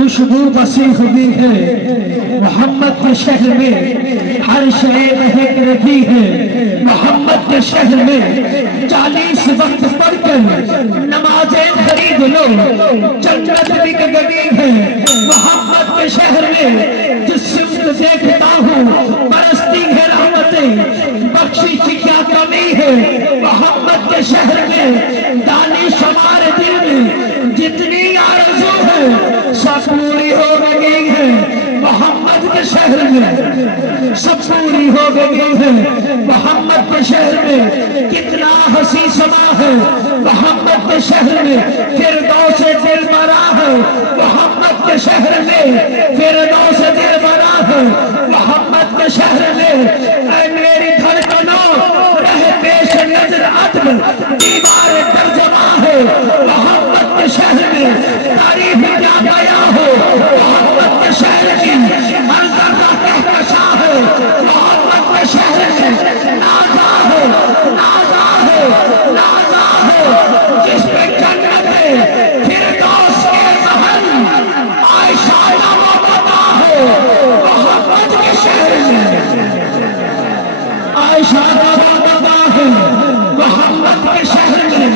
خوشبو بسی ہوئی ہے محمد کے شہر میں، ہر شے مہک رہی ہے محمد کے شہر میں۔ 40 وقت پڑھ کر نمازیں خرید لو، جنت بک گئی ہے محمد کے شہر میں۔ جس سمت دیکھتا ہوں برستی ہے رحمتیں، بخشش کی کیا کمی ہے محمد کے شہر میں۔ دانش ہمارے دل میں جتنی آرزو ہے سب پوری ہو گئی ہے محمد کے شہر میں، سب پوری ہو گئی ہے محمد کے شہر میں۔ کتنا حسین سما ہے محمد کے شہر میں، فردوس دل برا ہے محمد کے شہر میں، فردوس دل برا ہے محمد کے شہر میں۔ اے میری دھڑکنوں رہ پیش نظر عدل، دیوار ترجمہ ہے محمد کے شہر میں۔ تاریخ کیا گیا ہو محمد کے شہر کی، ہر ذرہ کہکشاں ہے محمد کے شہر میں۔ نازا ہے، نازا ہے، نازا ہے جس پہ جنت ہے فردوس کے محل، عائشہ نامہ پتا ہے محمد کے شہر میں۔ عائشہ نامہ پتا ہے محمد کے شہر میں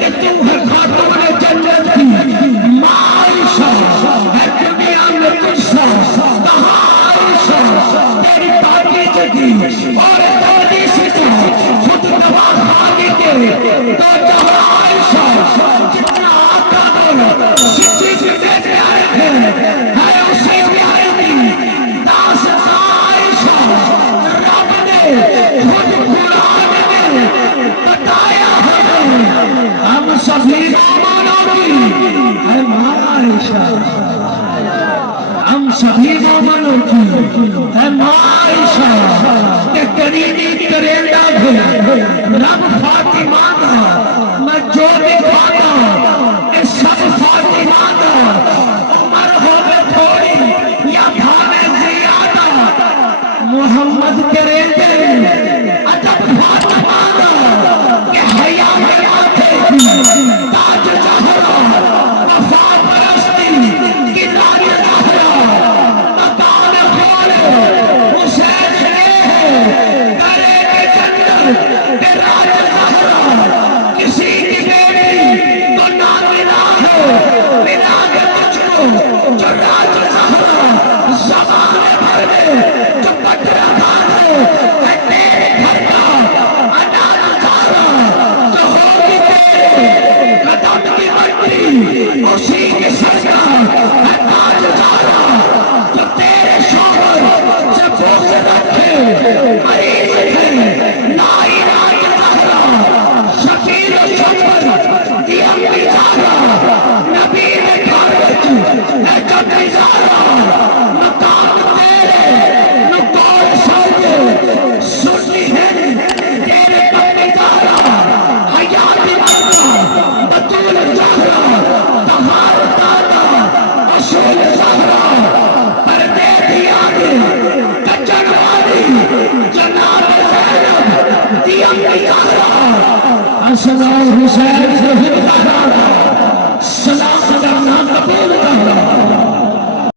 کہ تم ہے خاتون جنت کی ماں عائشہ، ہے دنیا میں کچھ سا کہاں عائشہ، تیری دادی جدی اور دادی سجا خود دوا خالی کے تو جہاں عائشہ، جتنا آقا نے سچی جدے پیارے ہیں ہے اسی پیارے کی داستان عائشہ۔ رب نے خود قرآن میں بتایا ہے ہم سبھی مومنوں کی ہے ماں عائشہ، ہم سبھی مومنوں کی ہے ماں عائشہ۔ کہ کرینی کریندہ ہے رب فاطمہ کا، میں جو بھی پاتا اس سب فاطمہ کا، عمر ہوگے تھوڑی یا بھانے زیادہ محمد کریندے عجب فاطمہ کا کہ حیاء میں آتے تھی تاج زہرا، وفا پرستی کی راج زہرا، مکان کھولے حسین نے ہے کرے کے جنت کے راج زہرا۔ کسی کی بیٹی تو نہ ملا ہے، ملا کے تجھ کو جو راج زہرا، زمانے بھر میں جو پٹ رہا ہے تیرے گھر کا انار زہرا، جو ہوگی تیرے قدم کی مٹی اسی کی سزا ہے تاج زہرا۔ جو تیرے شوہر سے بغض رکھے مریض ہے لائی راج زہرا، شکیل و شکر دی امی زہرا، نبی نے گھر ہے جب زہرا، مقام تیرے نکول سوجے سنی ہے تیرے امی زہرا، حیات مردہ بطول زہرا، بہار دادا اصول زہرا، پردے دیانے کچن والی جناب زینب دی امی زہرا، حسن اور حسین سے زہرا۔